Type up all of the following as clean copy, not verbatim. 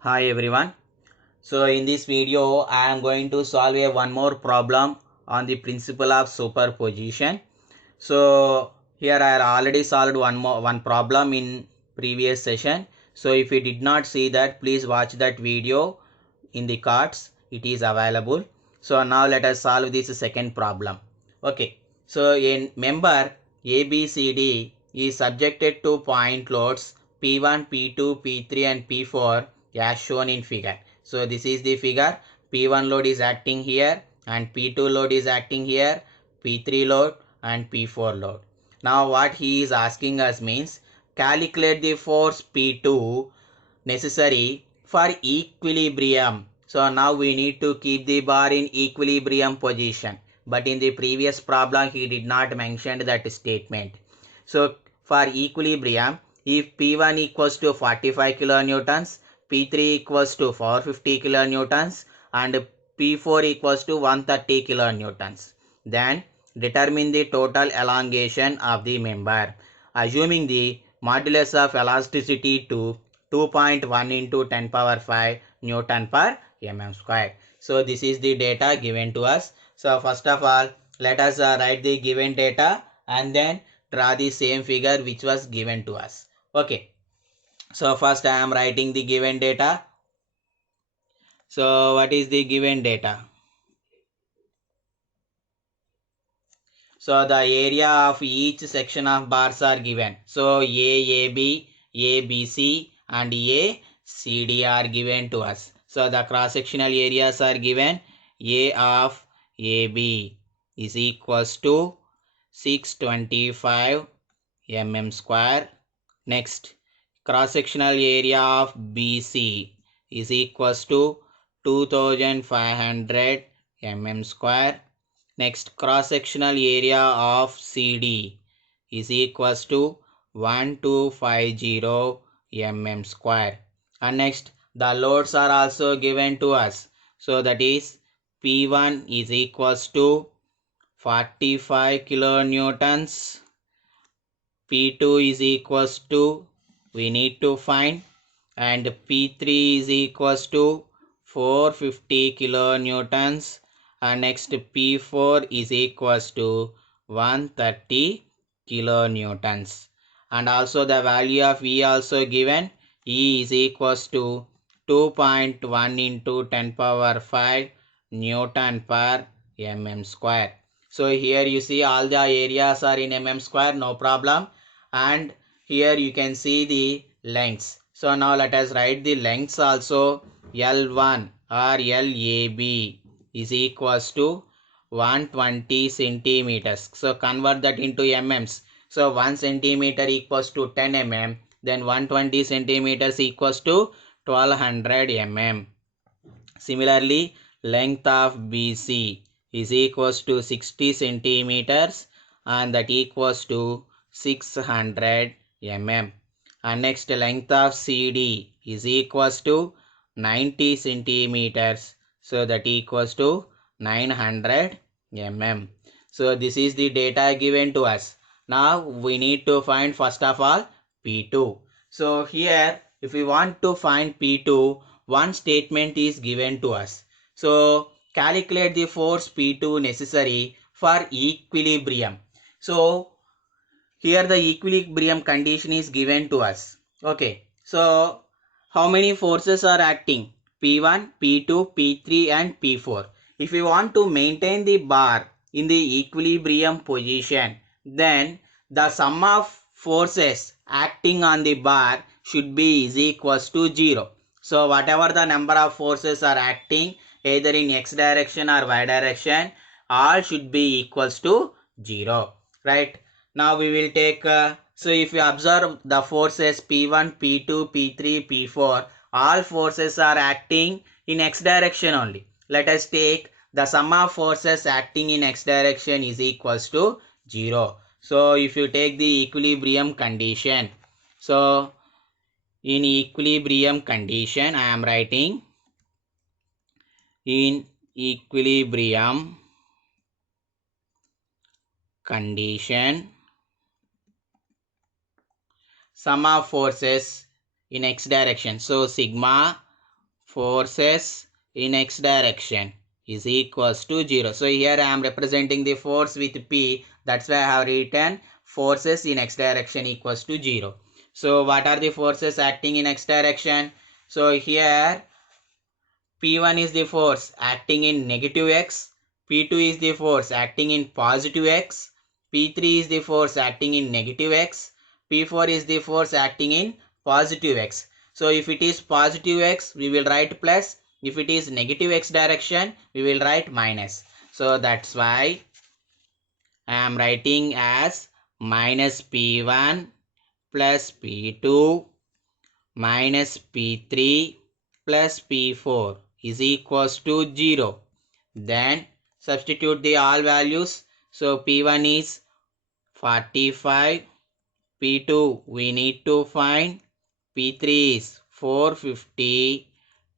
Hi everyone. So in this video I am going to solve one more problem on the principle of superposition. So here I already solved one problem in previous session. So if you did not see that, please watch that video in the cards. It is available. So now let us solve this second problem. Okay. So a member ABCD is subjected to point loads P1, P2, P3 and P4 as shown in figure. So this is the figure. P1 load is acting here and P2 load is acting here, P3 load and P4 load. Now what he is asking us means calculate the force P2 necessary for equilibrium. So now we need to keep the bar in equilibrium position. But in the previous problem he did not mention that statement. So for equilibrium, if P1 equals to 45 kilonewtons, P3 equals to 450 kilonewtons and P4 equals to 130 kilonewtons, then determine the total elongation of the member. Assuming the modulus of elasticity to 2.1 into 10 power 5 Newton per mm square. So this is the data given to us. So first of all, let us write the given data and then draw the same figure which was given to us. Okay. So first I am writing the given data. So what is the given data? So the area of each section of bars are given. So AB, ABC and ACD are given to us. So the cross-sectional areas are given. A of AB is equals to 625 mm square. Next, cross-sectional area of BC is equals to 2500 mm square. Next, cross-sectional area of CD is equals to 1250 mm square. And next, the loads are also given to us. So that is P1 is equals to 45 kilonewtons. P2 is equals to, we need to find, and P3 is equals to 450 kilonewtons, and next P4 is equals to 130 kilonewtons. And also the value of E also given. E is equals to 2.1 into 10 power 5 Newton per mm square. So here you see all the areas are in mm square, no problem. And here you can see the lengths. So now let us write the lengths also. L1 or LAB is equals to 120 centimeters. So convert that into mm's. So 1 centimeter equals to 10 mm. Then 120 centimeters equals to 1200 mm. Similarly, length of BC is equals to 60 centimeters and that equals to 600 mm. And next, length of CD is equals to 90 centimeters. So that equals to 900 mm. So this is the data given to us. Now we need to find first of all P2. So here if we want to find P2, one statement is given to us. So calculate the force P2 necessary for equilibrium. So here the equilibrium condition is given to us. Okay. So how many forces are acting? P1, P2, P3 and P4. If we want to maintain the bar in the equilibrium position, then the sum of forces acting on the bar should be is equals to 0. So whatever the number of forces are acting either in x direction or y direction, all should be equals to 0. Right? Now we will take, so if you observe the forces P1, P2, P3, P4, all forces are acting in x direction only. Let us take the sum of forces acting in x direction is equals to 0. So if you take the equilibrium condition, so in equilibrium condition I am writing in equilibrium condition sum of forces in x direction. So sigma forces in x direction is equals to 0. So here I am representing the force with P. That's why I have written forces in x direction equals to 0. So what are the forces acting in x direction? So here P1 is the force acting in negative x, P2 is the force acting in positive x, P3 is the force acting in negative x, P4 is the force acting in positive x. So if it is positive x, we will write plus. If it is negative x direction, we will write minus. So that's why I am writing as minus P1 plus P2 minus P3 plus P4 is equals to 0. Then substitute the all values. So P1 is 45, P2 we need to find, P3 is 450,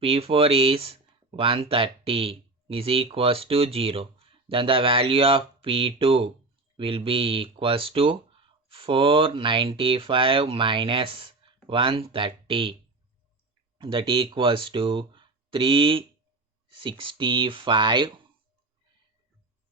P4 is 130 is equals to 0. Then the value of P2 will be equals to 495 minus 130, that equals to 365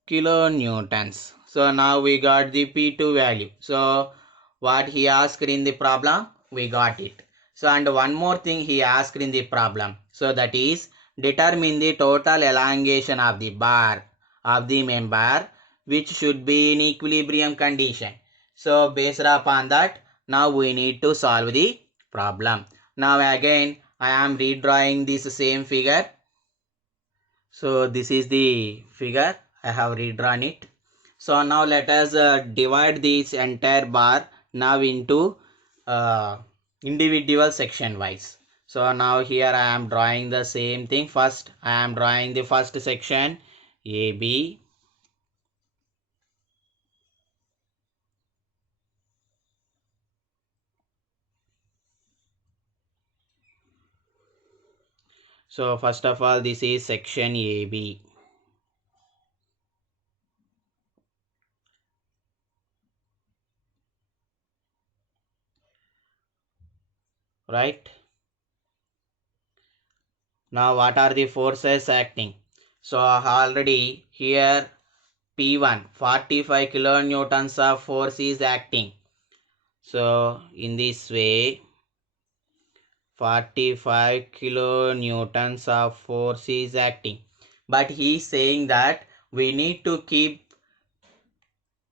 kilonewtons. So now we got the P2 value. So what he asked in the problem, we got it. So and one more thing he asked in the problem. So that is determine the total elongation of the bar of the member which should be in equilibrium condition. So based upon that, now we need to solve the problem. Now again I am redrawing this same figure. So this is the figure, I have redrawn it. So now let us divide this entire bar now into individual section wise. So now here I am drawing the same thing. First I am drawing the first section AB. So first of all, this is section AB. Right? Now what are the forces acting? So already here P1 45 kilonewtons of force is acting. So in this way 45 kilonewtons of force is acting. But he is saying that we need to keep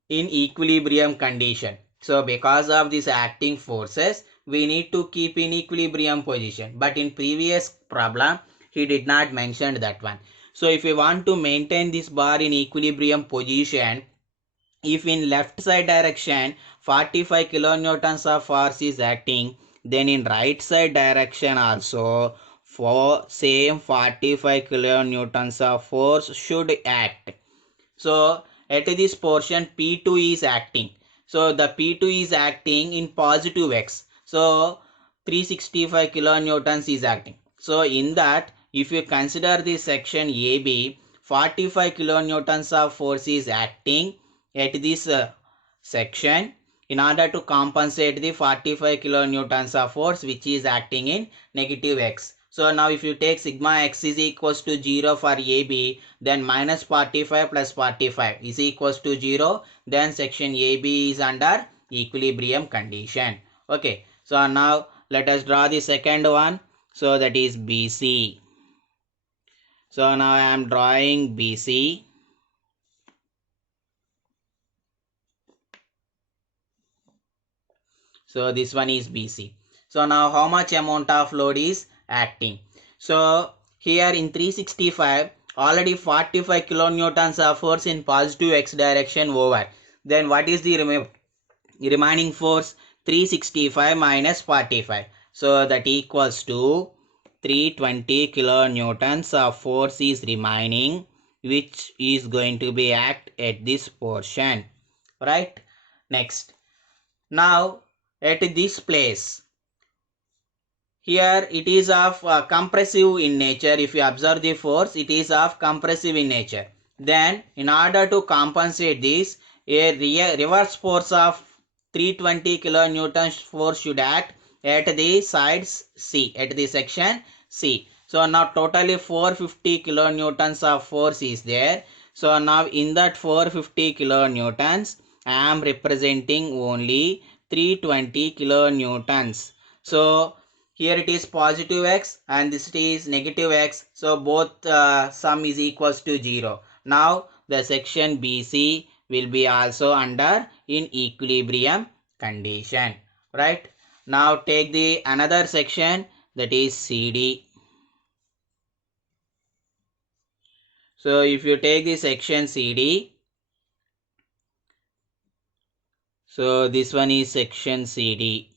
in equilibrium condition. So because of these acting forces, we need to keep in equilibrium position. But in previous problem, he did not mention that one. So if we want to maintain this bar in equilibrium position, if in left side direction 45 kilonewtons of force is acting, then in right side direction also for same 45 kilonewtons of force should act. So at this portion P2 is acting. So the P2 is acting in positive x. So 365 kilonewtons is acting. So in that, if you consider the section AB, 45 kilonewtons of force is acting at this section in order to compensate the 45 kilonewtons of force which is acting in negative x. So now if you take sigma x is equals to 0 for AB, then minus 45 plus 45 is equals to 0. Then section AB is under equilibrium condition. Okay. So now let us draw the second one. So that is BC. So now I am drawing BC. So this one is BC. So now how much amount of load is acting? So here in 365 already 45 kilonewtons of force in positive x direction over. Then what is the remaining force? 365 minus 45. So that equals to 320 kilonewtons of force is remaining, which is going to be act at this portion. Right? Next. Now at this place, here it is of compressive in nature. If you observe the force, it is of compressive in nature. Then in order to compensate this, a reverse force of 320 kilonewtons force should act at the sides C, at the section C. So now totally 450 kilonewtons of force is there. So now in that 450 kilonewtons, I am representing only 320 kilonewtons. So here it is positive x and this is negative x. So both sum is equals to 0. Now the section BC will be also under in equilibrium condition. Right? Now take the another section, that is CD. So if you take the section CD, so this one is section CD.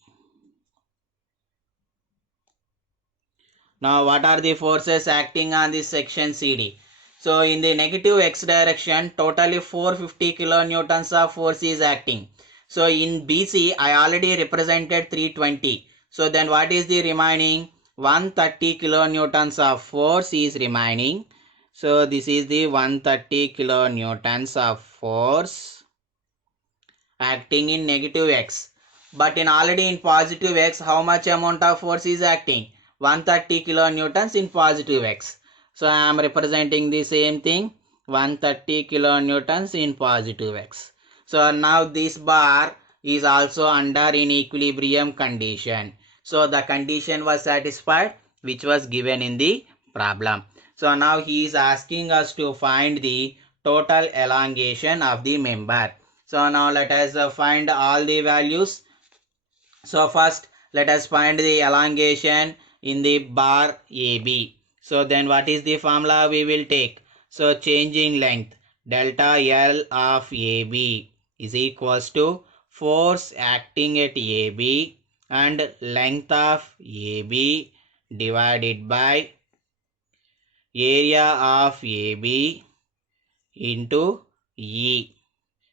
Now what are the forces acting on this section CD? So in the negative x direction, totally 450 kilonewtons of force is acting. So in BC, I already represented 320. So then what is the remaining? 130 kilonewtons of force is remaining. So this is the 130 kilonewtons of force acting in negative x. But in already in positive x, how much amount of force is acting? 130 kilonewtons in positive x. So I am representing the same thing, 130 kilonewtons in positive x. So now this bar is also under in equilibrium condition. So the condition was satisfied which was given in the problem. So now he is asking us to find the total elongation of the member. So now let us find all the values. So first let us find the elongation in the bar AB. So then what is the formula we will take? So changing length delta L of AB is equals to force acting at AB and length of AB divided by area of AB into E.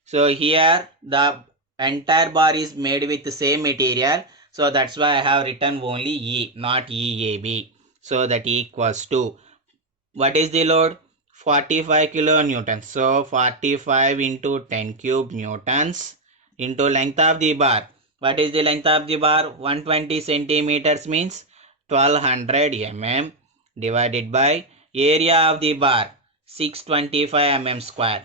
So here the entire bar is made with the same material. So that's why I have written only E, not EAB. So that equals to, what is the load? 45 kilonewtons. So 45 into 10 cube newtons into length of the bar. What is the length of the bar? 120 centimeters means 1200 mm divided by area of the bar 625 mm square.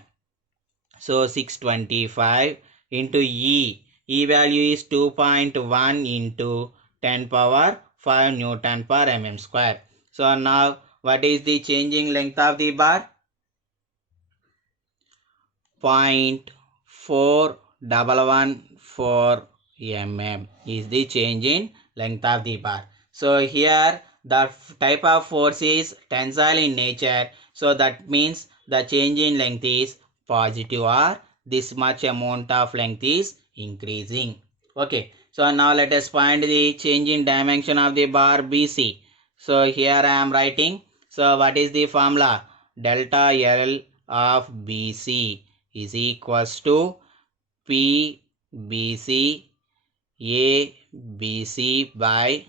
So 625 into E. E value is 2.1 into 10 power 5 Newton per mm square. So now what is the changing length of the bar? 0.4114 mm is the change in length of the bar. So here the type of force is tensile in nature. So that means the change in length is positive or this much amount of length is increasing. Okay. So now let us find the change in dimension of the bar BC. So here I am writing. So what is the formula? Delta L of BC is equals to PBC ABC by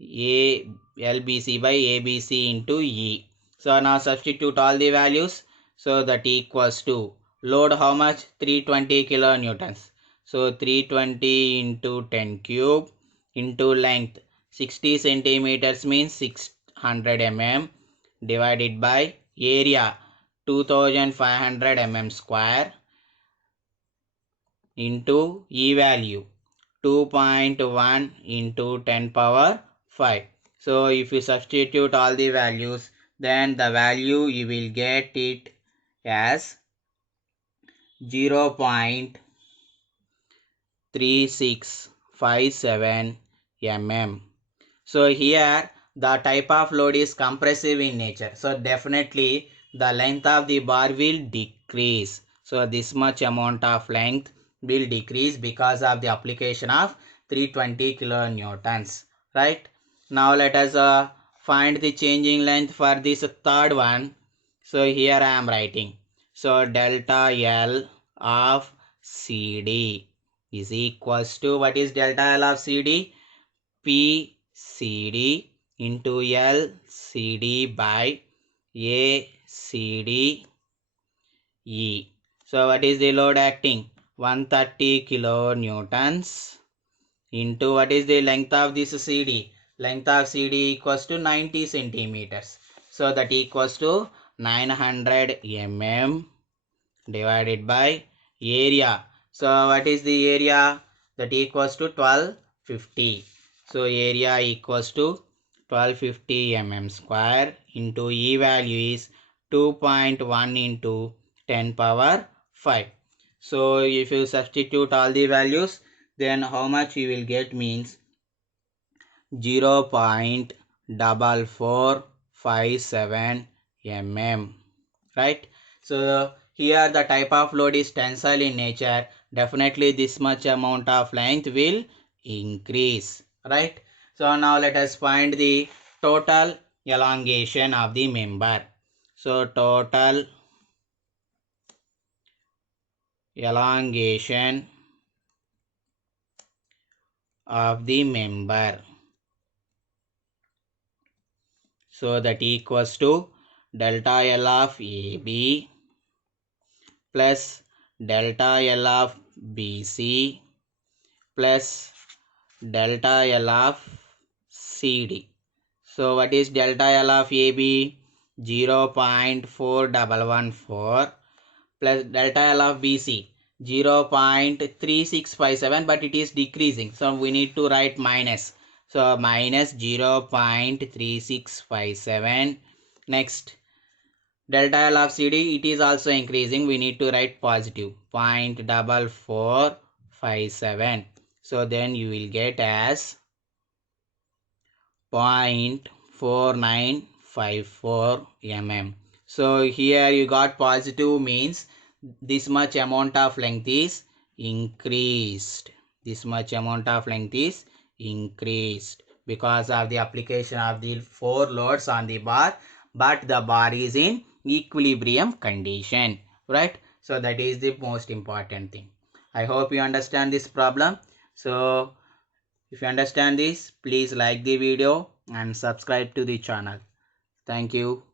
LBC by ABC into E. So now substitute all the values. So that equals to load how much? 320 kilonewtons. So 320 into 10 cube into length 60 centimeters means 600 mm divided by area 2500 mm square into E value 2.1 into 10 power 5. So if you substitute all the values, then the value you will get it as 0.3657 mm. So here the type of load is compressive in nature. So definitely the length of the bar will decrease. So this much amount of length will decrease because of the application of 320 kilonewtons. Right? Now let us find the changing length for this third one. So here I am writing. So delta L of CD is equals to, what is delta L of CD? PCD into LCD by ACD E. So what is the load acting? 130 kilonewtons into, what is the length of this CD? length of CD equals to 90 centimeters. So that equals to 900 mm divided by area. So what is the area? That equals to 1250. So area equals to 1250 mm square into E value is 2.1 into 10 power 5. So if you substitute all the values, then how much you will get means 0.4457 mm, right? So here the type of load is tensile in nature. Definitely this much amount of length will increase, right? So now let us find the total elongation of the member. So total elongation of the member. So that equals to delta L of AB plus delta L of BC plus delta L of CD. So what is delta L of AB? 0.4114 plus delta L of BC 0.3657, but it is decreasing. So we need to write minus. So minus 0.3657. Next, delta L of CD, it is also increasing. We need to write positive 0.4457. So then you will get as 0.4954 mm. So here you got positive means this much amount of length is increased. This much amount of length is increased because of the application of the 4 loads on the bar, but the bar is in equilibrium condition, right? So that is the most important thing. I hope you understand this problem. So if you understand this, please like the video and subscribe to the channel. Thank you.